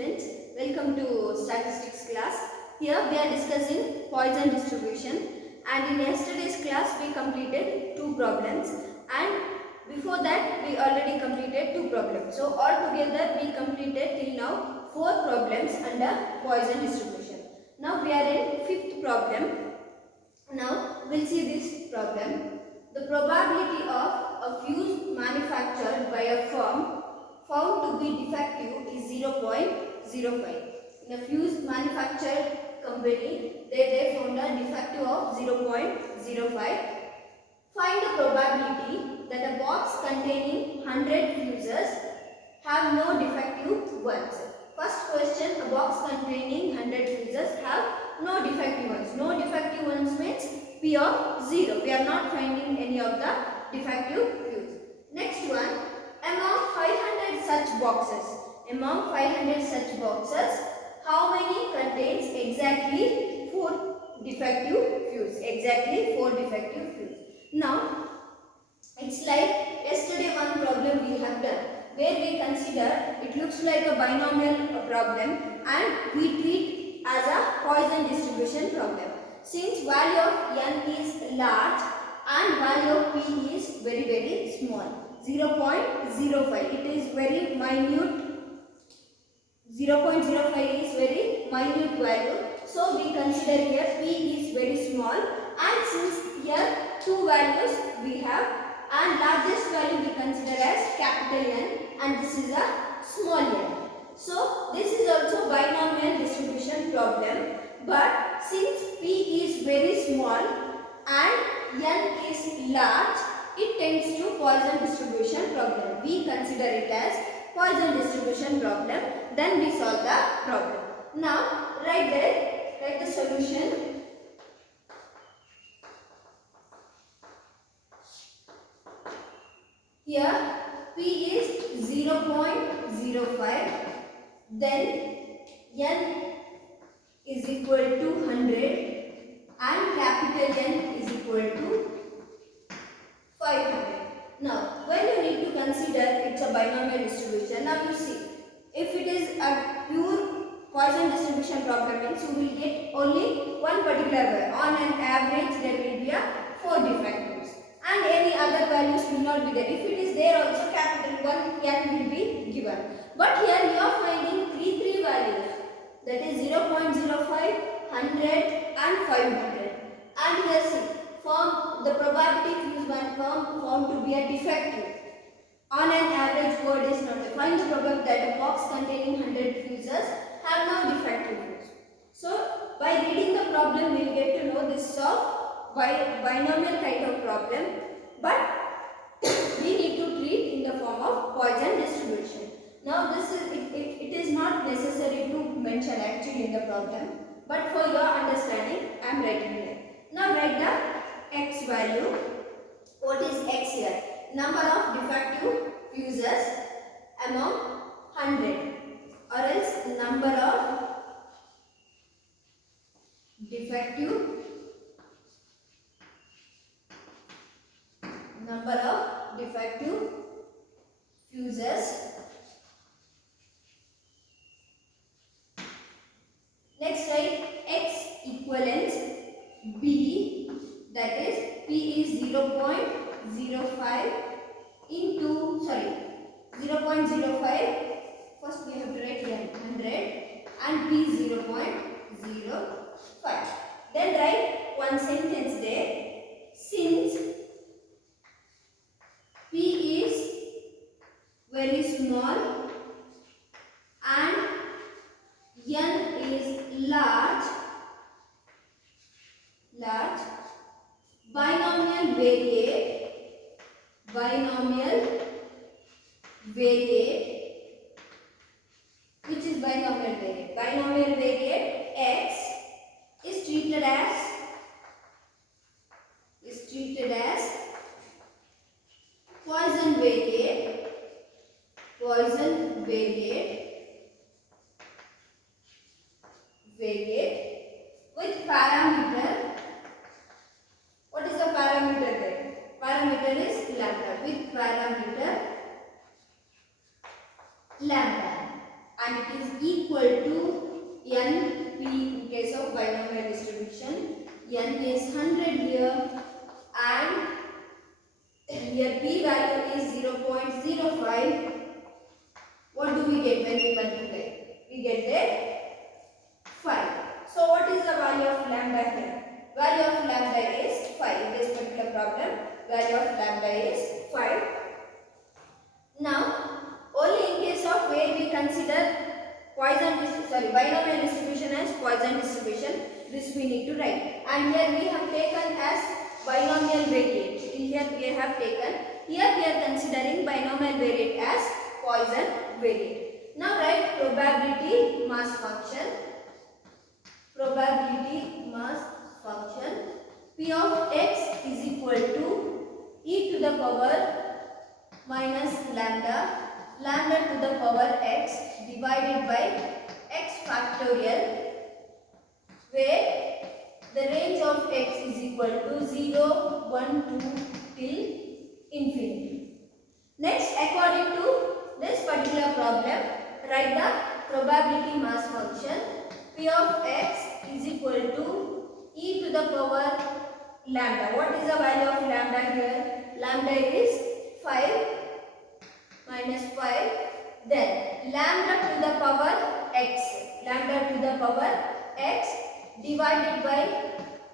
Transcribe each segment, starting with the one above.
students, welcome to statistics class. Here we are discussing Poisson distribution, and in yesterday's class we completed two problems, and before that we already completed two problems. So altogether we completed till now four problems under Poisson distribution. Now we are in fifth problem. Now we'll see this problem. The probability of a fuse manufactured by a firm found to be defective is 0.05. In a fuse manufactured company, they found a defective of 0.05. Find the probability that a box containing 100 fuses have no defective ones. First question, a box containing 100 fuses have no defective ones. No defective ones means P of 0. We are not finding any of the defective fuse. Next one, among 500 such boxes, how many contains exactly 4 defective fuse? Exactly 4 defective fuse. Now, it's like yesterday one problem we have done, where we consider it looks like a binomial problem and we treat as a Poisson distribution problem. Since value of n is large and value of p is very small, 0.05, it is very minute. 0.05 is very minute value, so we consider here p is very small, and since here two values we have, and largest value we consider as capital N and this is a small n. So this is also binomial distribution problem, but since p is very small and n is large, it tends to Poisson distribution problem. We consider it as Poisson distribution problem. Then we solve the problem. Now write the solution. Here p is 0.05, then n is equal to 100 and capital N is equal to 500. Now when you need to consider it's a binomial distribution, now you see, if it is a pure Poisson distribution problem means you will get only one particular value. On an average there will be a 4 defectives and any other values will not be there. If it is there also capital 1 n will be given. But here you are finding three values, that is 0.05, 100 and 500. And here see, the probability fuse one firm found to be a defective. On an average word is not. Find the probability that a box containing 100 fuses have no defective fuse. So by reading the problem we will get to know this of binomial kind of problem, but we need to treat in the form of Poisson distribution. Now this is it is not necessary to mention actually in the problem, but for your understanding I am writing here. Now write the x value. What is x here? Number of defective fuses among 100, or else number of defective fuses. Next write x equivalent b, that is p is 0.05 into 0.05. First we have to write here 100 and p is 0.05. Then write one sentence there. Since p is very small and n is large, binomial variate, which is binomial variate? Binomial variate x is treated as Poisson variate with parameter. What is the parameter there? Parameter is lambda. With parameter lambda, and it is equal to NP in case of binomial distribution. N is 100 here, and here P value is 0.05. What do we get when we multiply? We get that 5. So what is the value of lambda here? Value of lambda is 5. In this particular problem, value of lambda is 5. Now, only in case of where we consider binomial distribution as Poisson distribution, this we need to write. And here we have taken as binomial variate. Here we are considering binomial variate as Poisson variate. Now write probability mass function. Probability mass function P of x is equal to e to the power minus lambda to the power x divided by x factorial, where the range of x is equal to 0, 1, 2 till infinity. Next, according to this particular problem, write the probability mass function P of x is equal to e to the power lambda. What is the value of lambda here? Lambda is 5 minus 5. Then lambda to the power x. Lambda to the power x divided by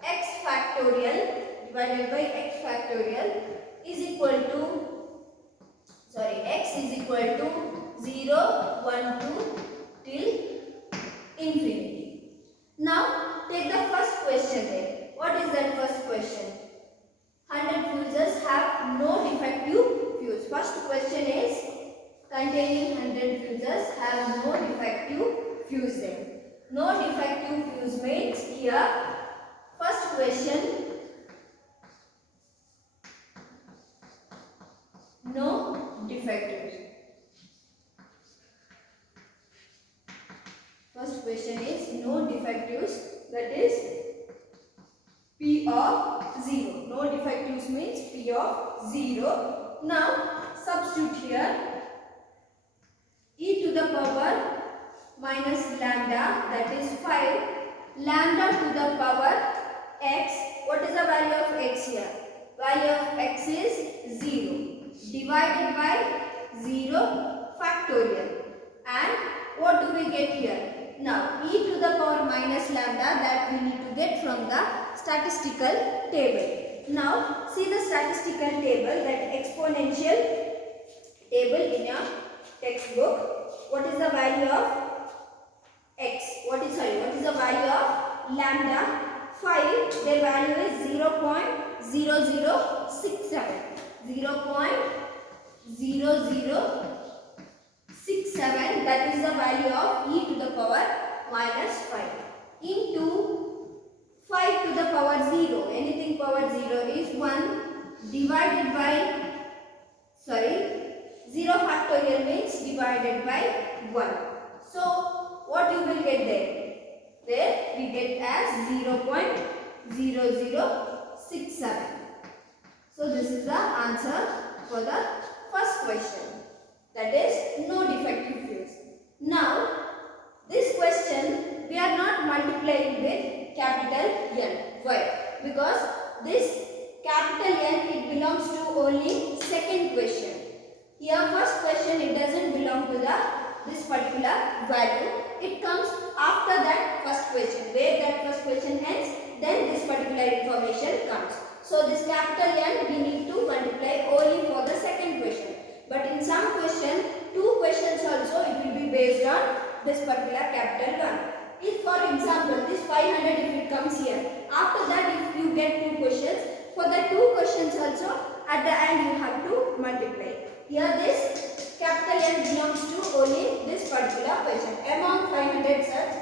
x factorial is equal to x is equal to 0, 1, 2 till infinity. Now take the first question there. What is that first question? 100 fuses have no defective fuse. First question is containing 100 fuses have no defective fuse there. No defective fuse means here first question no defectives. First question is no defectives, that is P of 0. No defectives means P of 0. Now substitute here e to the power minus lambda, that is 5, lambda to the power x. What is the value of x here? Value of x is 0 divided by 0 factorial. And what do we get here? Now e to the power minus lambda, that we need to get from the statistical table. Now see the statistical table, that exponential table in your textbook. What is the value of x? What is the value of lambda? 5. Their value is 0.0067. 0.0067. That is the value of e to the power minus 5 into 5 to the power 0. Anything power 0 is 1 divided by 0 factorial means divided by 1. So what you will get there? There we get as 0.0067. So this is the answer for the first question, that is no defective fuse. Now this question we are not multiplying with capital N. Why? Because this capital N, it belongs to only second question. Here first question, it doesn't belong to this particular value. It comes after that first question. Where that first question ends, then this particular information comes. So this capital N we need to multiply only for the second question. But in some question, two questions also, it will be based on this particular capital 1. If for example this 500, if it comes here, after that if you get two questions, for the two questions also at the end you have to multiply. Here this capital N belongs to only this particular question. Among 500 such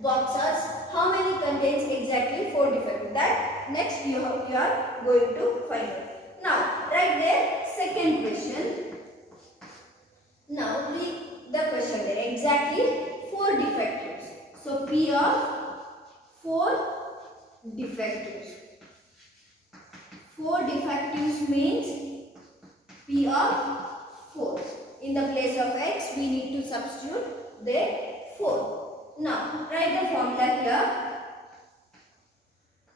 boxes, how many contains exactly 4 defects? That next you are going to find out. Now right there second question. Now the question there, exactly 4 defectives. So P of 4 defectives. 4 defectives means P of 4. In the place of x we need to substitute therefore. Now write the formula here.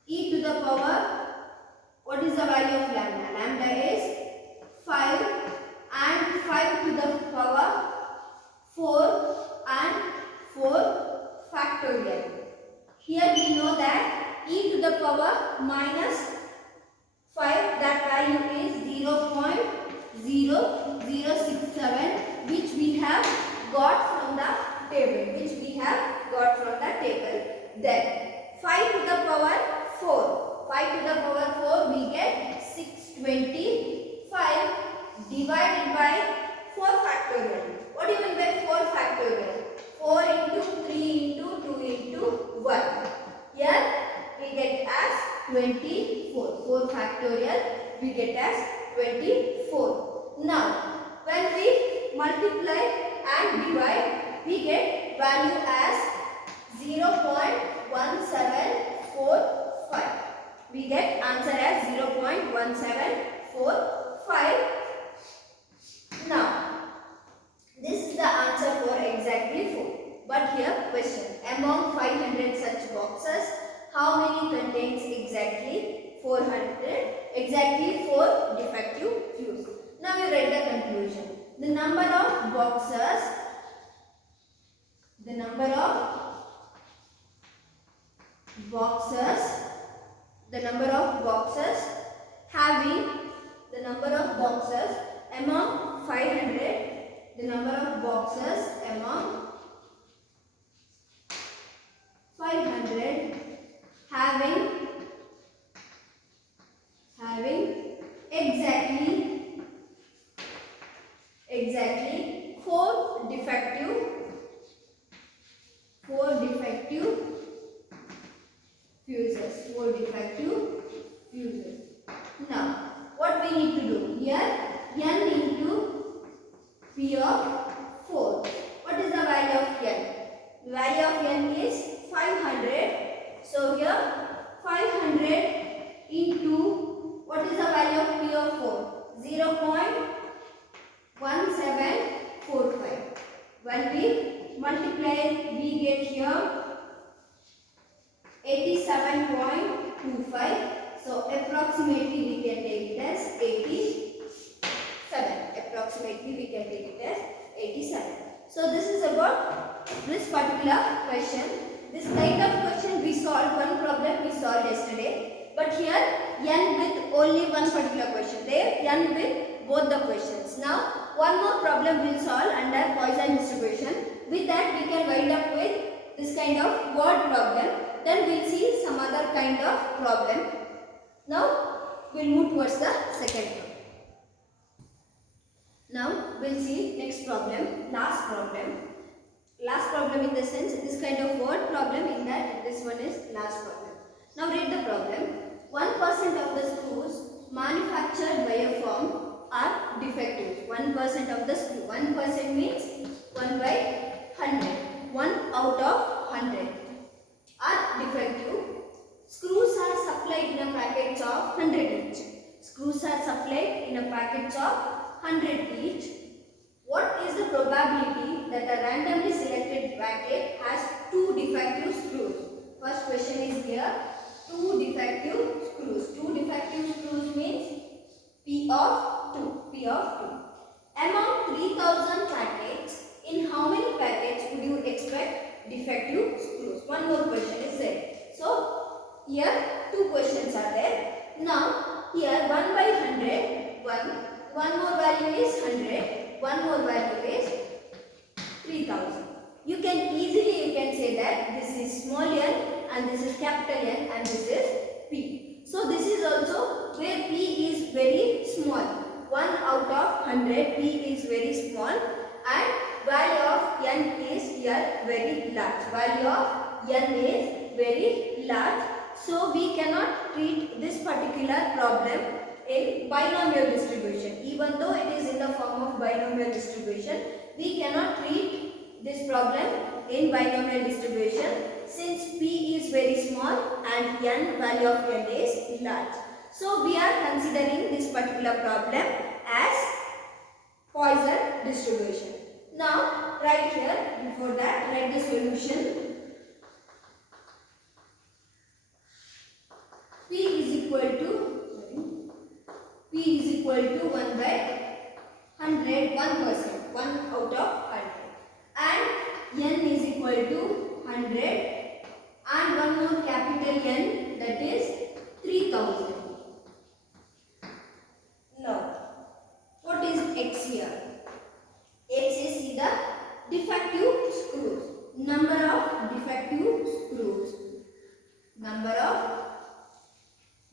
E to the power, what is the value of lambda? Lambda is 5 and 5 to the power 4 and 4 factorial. Here we know that e to the power minus 5, that value is 0.0067, which we have got from the table. Then 5 to the power 4. 5 to the power 4 we get 625 divided by 4 factorial. What do you mean by 4 factorial? 4 into 3 into 2 into 1. Here we get as 24. 4 factorial we get as 24. Now when we multiply and divide, we get value as 0.1745. We get answer as 0.1745. Now this is the answer for exactly 4. But here question, among 500 such boxes, how many contains exactly 400? Exactly 4 defective fuse. Now we write the conclusion. The number of boxes among 500, the number of boxes among 500 having exactly 4 defective fuses. Now what we need to do here, n into p of 4. What is the value of n? The value of n is 500. So here 500 into, what is the value of p of 4? 0.1745. When we multiply, we get here 87.25. So approximately we can take it as 87. So this is about this particular question. This kind of question we solved, one problem we solved yesterday. But here n with only one particular question. There n with both the questions. Now one more problem we'll solve under Poisson distribution. With that we can wind up with this kind of word problem. Then we'll see some other kind of problem. Now we'll move towards the second one. Now we'll see next problem, last problem in the sense this kind of word problem, in that this one is last problem. Now read the problem. 1% of the screws manufactured by a firm are defective. 1% of the screw. 1% means 1 by 100. 1 out of 100 are defective. Screws are supplied in a package of 100 each. What is the probability that a randomly selected packet has 2 defective screws? First question is here. 2 defective screws. 2 defective screws means P of 2. Among 3000 packets, in how many packets would you expect defective screws? One more question is there. So here 2 questions are there. Now here 1 by 100, 1 more value is 100, 1 more value is 3000. You can say that this is small n and this is capital N and this is P. So this is also where P is very small. 1 out of 100, P is very small and value of N is here very large. So we cannot treat this particular problem in binomial distribution. Even though it is in the form of binomial distribution, we cannot treat this problem in binomial distribution since P is very small and value of n is large. So we are considering this particular problem as Poisson distribution. Now write here, before that write the solution. P is equal to 1 by 100, 1%, 1 out of 100, and n is equal to 100, and one more capital N, that is 3000. Now, what is X here? X is the defective screws. Number of defective screws. Number of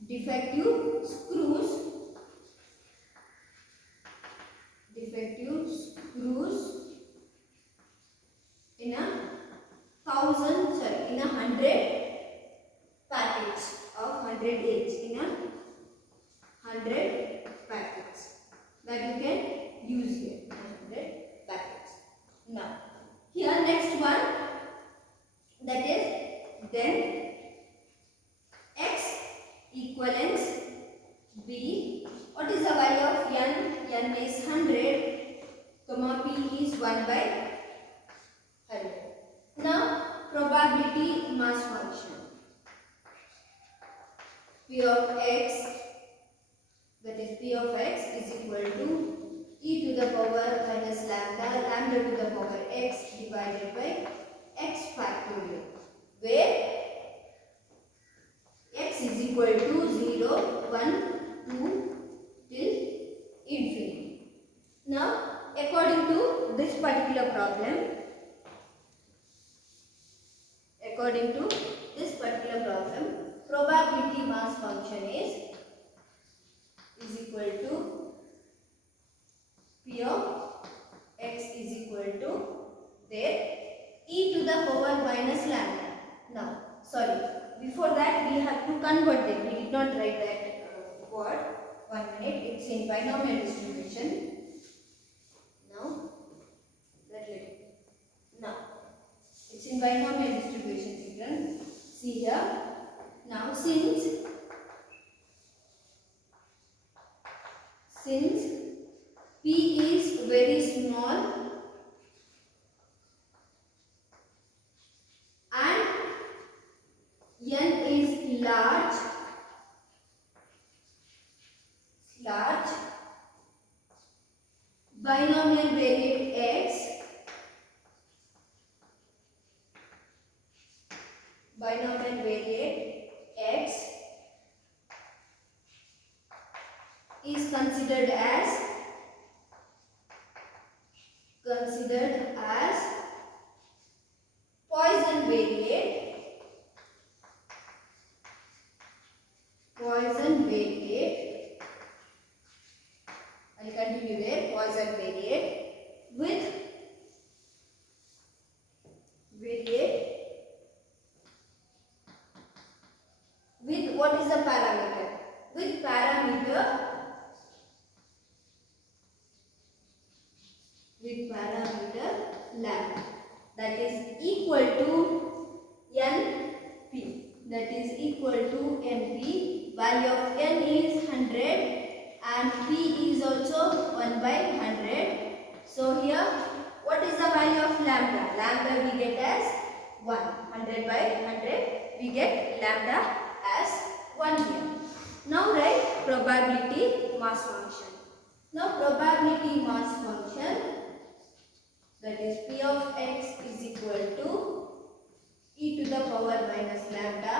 defective screws. Defective screws in a 100 packets of 100 each, in a 100 packets that you can use here, 100 packets. Now here next one, that is then X equivalents B. What is the value of N? N is 100, comma P is 1 by 100. Now probability mass function. P of X, that is P of X is equal to e to the power minus lambda, lambda to the power x divided by x factorial, where x is equal to 0, 1, 2 till infinity. Now, according to this particular problem, probability mass function is equal to P of x is equal to there e to the power minus lambda. Now, sorry, before that we have to convert them. We did not write that word. 1 minute. It's in binomial distribution. Now it's in binomial distribution, children. See here. Now since P is very small and N is large, binomial variate x is considered as Poisson variate. I'll continue there. Poisson variate with what is the parameter? With parameter lambda, that is equal to NP. Value of N is 100 and P is also 1 by 100. So here, what is the value of lambda? Lambda we get as 1. 100 by 100, we get lambda as 1 here. Now write probability mass function. Now probability mass function, that is P of x is equal to e to the power minus lambda,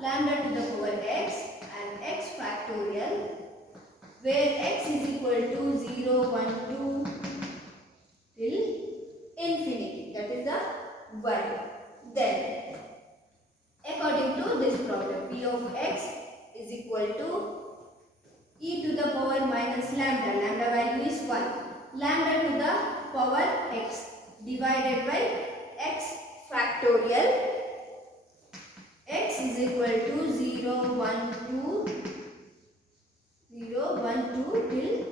lambda to the power x and x factorial, where x is equal to 0, 1, 2 till infinity. That is the value. Then, according to this problem, P of x is equal to e to the power minus lambda. Lambda value is 1. Lambda to the power x divided by x factorial. X is equal to 0, 1, 2 till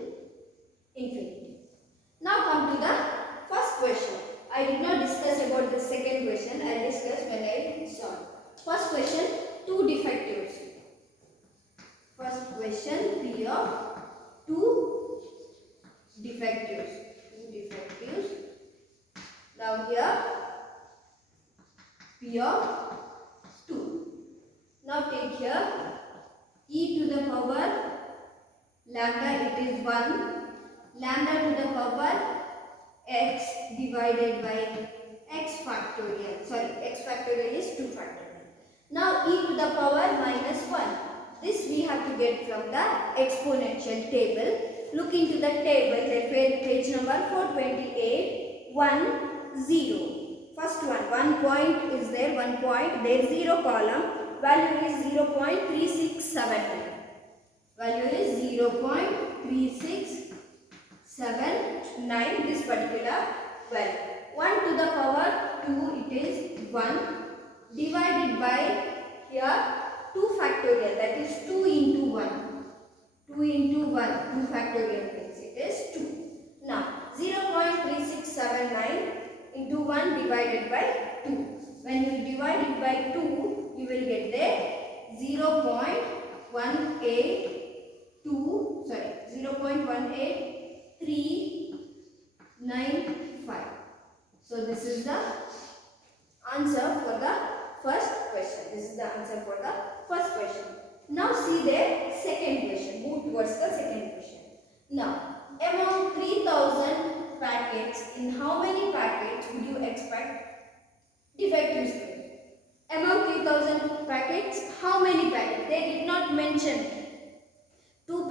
infinity. Now come to the first question. I did not discuss about the second question. I will discuss when I solve. First question, 2 defectives. First question, P of 2 defectives. P of 2. Now take here e to the power lambda, it is 1. Lambda to the power x divided by x factorial. Sorry, x factorial is 2 factorial. Now e to the power minus 1. This we have to get from the exponential table. Look into the table, page number 428, 1, 0. First one point is there, 1 point, there 0 column, value is 0.3679. Value is 0.3679, this particular value. 1 to the power 2, it is 1, divided by here 2 factorial, that is 2 into 1. 2 into 1, 2 factorial means it is 2. Now 0.3679 into 1 divided by 2. When you divide it by 2, you will get there 0.18395. So this is the answer for the first question. This is the answer for the first question. Now see the second question. Move towards the second question. Now, among 3000 packets, in how many packets would you expect defectives to be? Among 3000 packets, how many packets? They did not mention two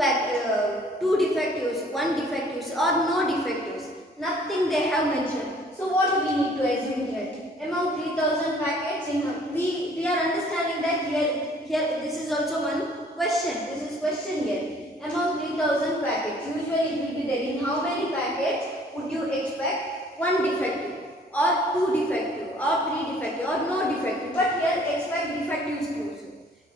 defectives, one defectives or no defectives. Nothing they have mentioned. So what we need to assume here? Among 3000 packets, we are understanding that here this is also one question. This is question here. Among 3000 packets, usually it will be there. In how many packets would you expect one defective or two defective or three defective or no defective? But here expect defective screws.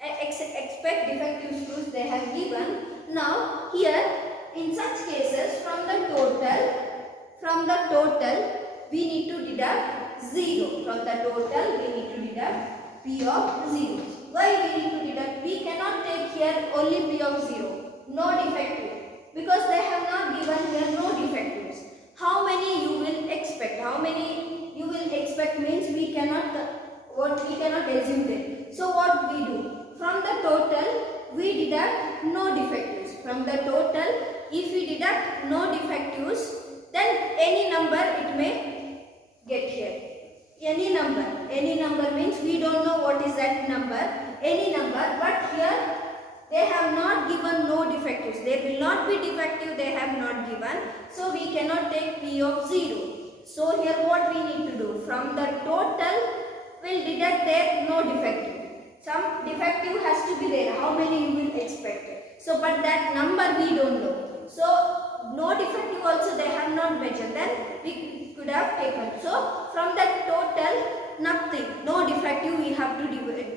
Expect defective screws they have given. Now here in such cases from the total we need to deduct 0. From the total we need to deduct P of 0. Why we need to deduct? We cannot take here only P of 0. No defective. Because they have not given here no defectives. How many you will expect? How many you will expect means we cannot assume them. So what we do? From the total we deduct no defectives. From the total if we deduct no defectives, then any number it may get here. Any number means we don't know what is that number. Any number, but here they have not given no defectives. There will not be defective, they have not given. So we cannot take P of 0. So here what we need to do? From the total we'll deduct there no defective. Some defective has to be there. How many you will expect? So but that number we don't know. So no defective also they have not mentioned. Then we could have taken. So from that total nothing, no defective we have to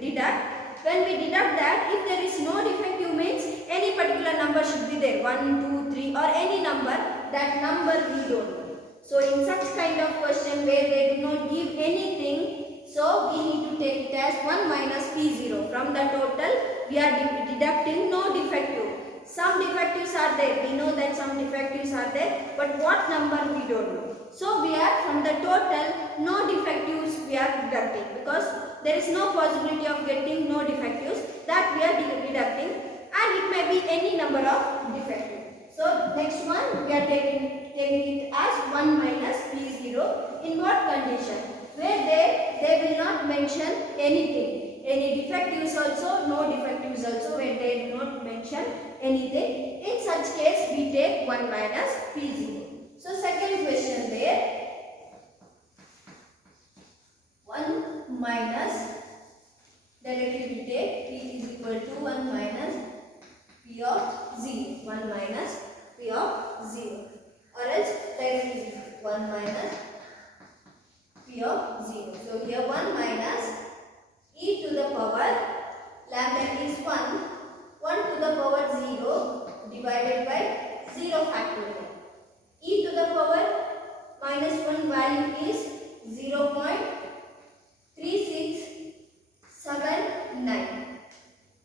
deduct. When we deduct that, if there is no defective means any particular number should be there. 1, 2, 3 or any number. That number we don't know. So in such kind of question where they do not give anything, so we need to take it as 1 minus P0. From the total we are deducting no defective. Some defectives are there. We know that some defectives are there. But what number we don't know. So we are from the total no defectives we are deducting. Because there is no possibility of getting no defectives. That we are deducting. And it may be any number of defectives. So next one we are taking it as 1 minus P0. In what condition? Where they will not mention anything. Any defectives also, no defectives also, where they do not mention anything. In such case we take 1 minus P0. So second question there, 1 minus, directly we take P is equal to 1 minus P of 0. 1 minus P of 0. Or else directly 1 minus P of 0. So here 1 minus e to the power lambda is 1. 1 to the power 0 divided by 0 factorial. E to the power minus 1 value is 0.3679.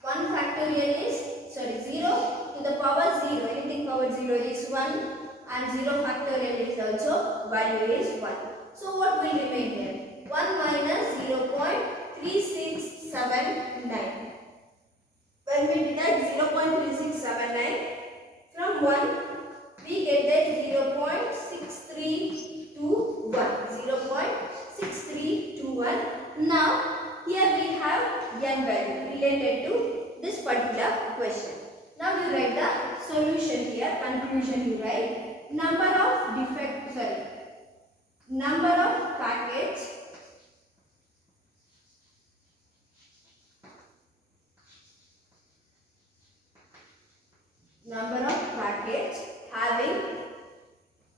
1 factorial is, 0 to the power 0. Anything power 0 is 1 and 0 factorial is also value is 1. So what will remain here? 1 minus 0.3679. 1. Now here we have n value related to this particular question. Now you write the solution here, conclusion you write. Number of packets having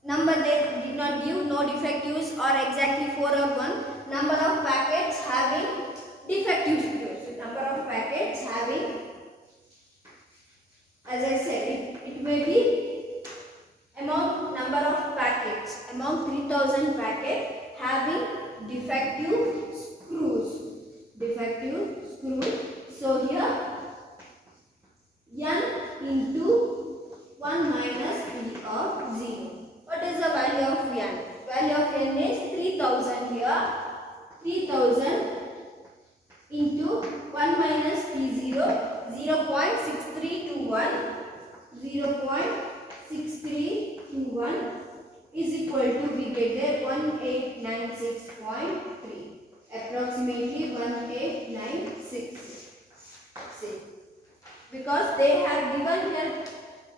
number they did not give, no defectives or exactly 4 or 1. Number of packets having defectives. So number of packets having, as I said, it may be among number of packets, among 3000 packets having defective screws. So here n into 1 minus p of 0. What is the value of n? Value of n is 3000 here. 3000 into 1 minus p0, 0.6321. 0.6321 is equal to, we get there 1896.3. Approximately 1896. Because they have given here,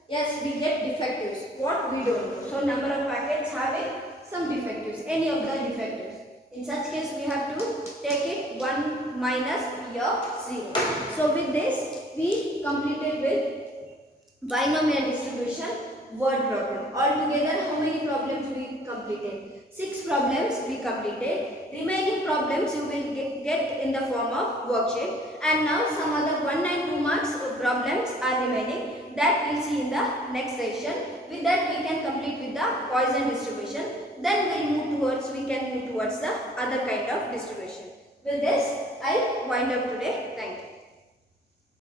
yes, we get defectives. What we don't know. So number of packets having some defectives, any of the defectives. In such case we have to take it 1 minus p of 0. So with this we completed with binomial distribution word problem. Altogether how many problems we completed? 6 problems we completed. Remaining problems you will get in the form of worksheet. And now some other 1 and 2 marks problems are remaining. That we'll see in the next session. With that we can complete with the Poisson distribution. Then we can move towards the other kind of distribution. With this I wind up today. Thank you.